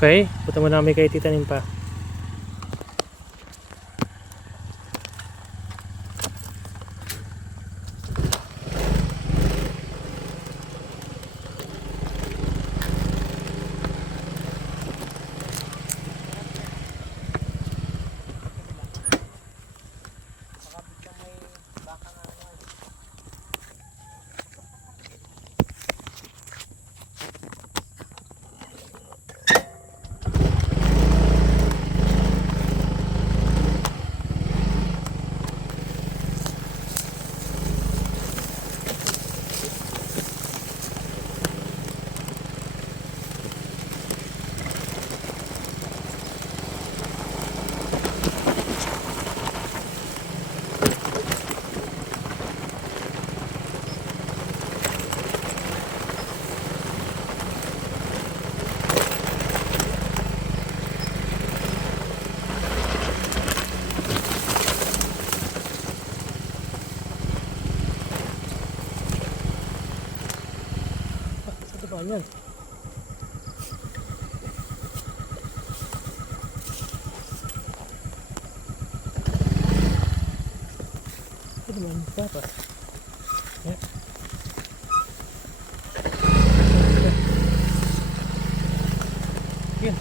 Okay, punta muna kami kay Tita Nimpa. Yan. Ito naman pa. Yan. Yan.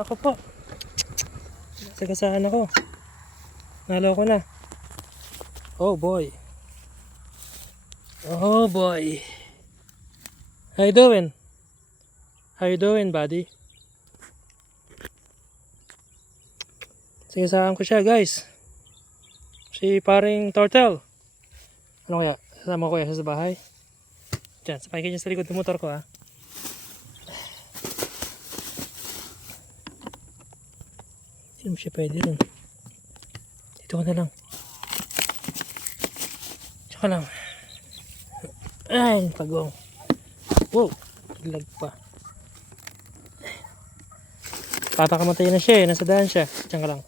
Ako po. Sagasaan ako. Nalo ko na. Oh boy. Oh boy. How you doing? How you doing, buddy? Sagasaan ko siya, guys. Si paring turtle. Ano kaya? Sasama ko kaya sa bahay? Diyan, sapay ka dyan sa likod ng motor ko, ha. Hindi mo siya pwede rin. Dito ko na lang. Tsaka lang. Ay, pagong. Wow, lag pa. Papakamatay na siya eh. Nasa daan siya. Diyan ka lang.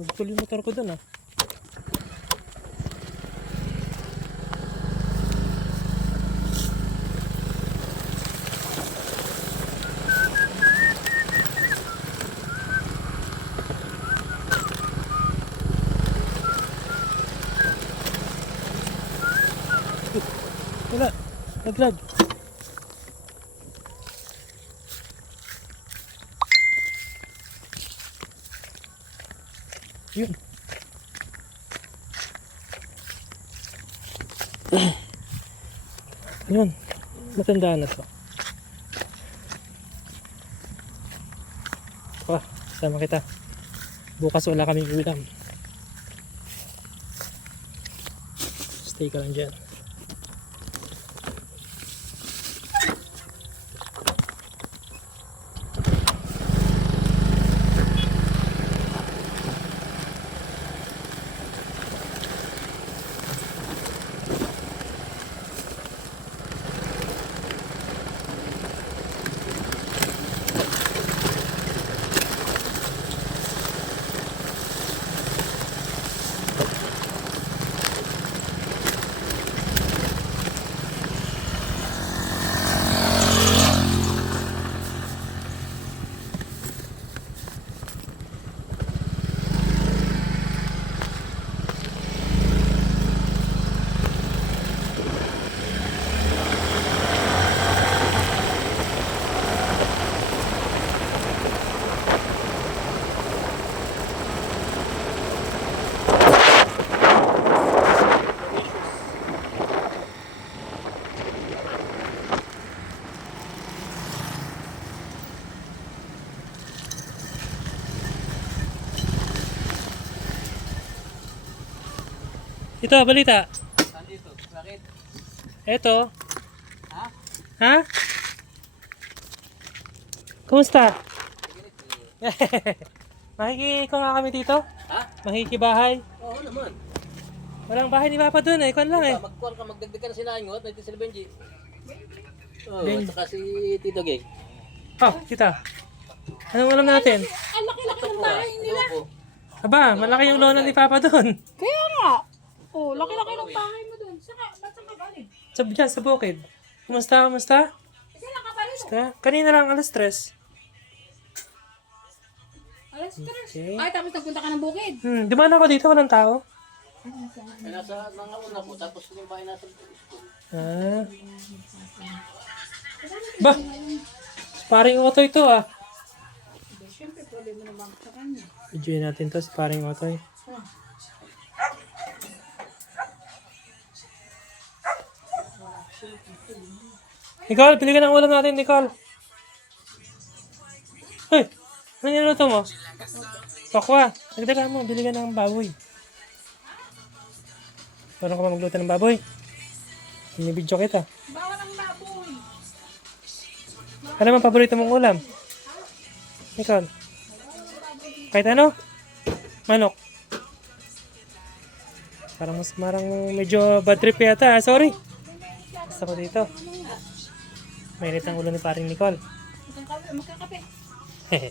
Nagtuloy yung motor ko dun ah. Wala, naglag. Yun. Yun, matandaan na to. Sama kita. Bukas wala kaming ulam. Stay ka lang dyan. Ito, balita. Saan dito? Bakit? Ito. Ha? Ha? Kumusta? Makikiko nga kami dito? Ha? Makikibahay? Oo naman. Walang bahay ni Papa dun eh. Kwan lang eh. Magkuhan ka, magdagdag ka na sinangot, na ito sila Benji. Oo, Benji. at saka si Tito Gay. Oh, kita. Anong alam natin? Ang laki-laki ng bahay nila. Ewan ko. Aba, malaki yung lona ni Papa dun. Kaya nga. Oh, laki-laki ng bahay mo dun. Ba't saan ka galing? Dyan, sa bukid. Kumusta? Kumusta? Kailan ka pa rin? Kumusta? Kanina lang, alas 3. Alas 3. Okay. Ay, tapos nagpunta ka ng bukid. Dumaan ako dito, walang tao. Ay, nasa mga una po, tapos yung bahay nasa school. Ah. Ba? Paring Otoy to ah. Siyempre, problema naman sa kanya. Enjoy natin to, si paring Otoy. Nicole, pili ka ng ulam natin, Nicole. Hey, ano niluto mo? Pakwa, nagdala mo, bili ka ng baboy. Meron ka ba magluto ng baboy? Binibidyo kita. Bawal ang baboy. Ano man paborito mong ulam? Nicole? Kahit ano? Manok. Parang medyo bad trip yata. Sorry. Basta ko dito. Mainit ang ulo ni paring Nicole. Magkakape. Hehe.